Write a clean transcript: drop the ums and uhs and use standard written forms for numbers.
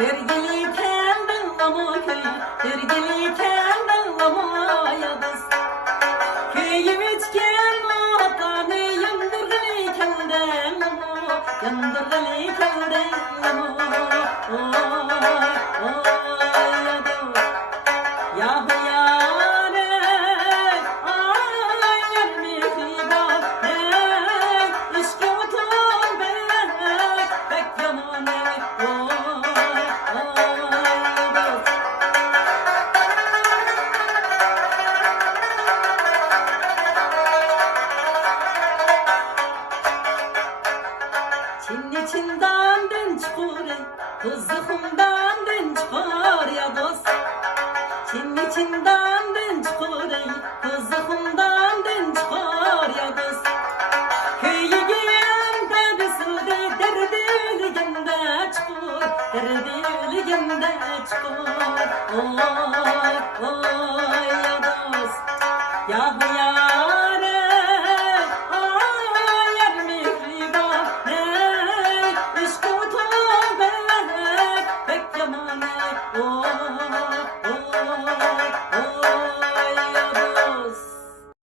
Dergili kendin ama köy, dergili kendin ama yadız. Köyüm içken atanı yandırgılı kendin ama, yandırgılı kendin ama. Yahu yâre, ay yermi kıyma, hey, işki otur bellek, pek yaman Çin içinden den çıkar, kızıkımdan den çıkar ya dost. Çin içinden den çıkar, kızıkımdan den çıkar ya dost. Köyü giyen derisi derdiliginde çıkar, derdiliginde çıkar.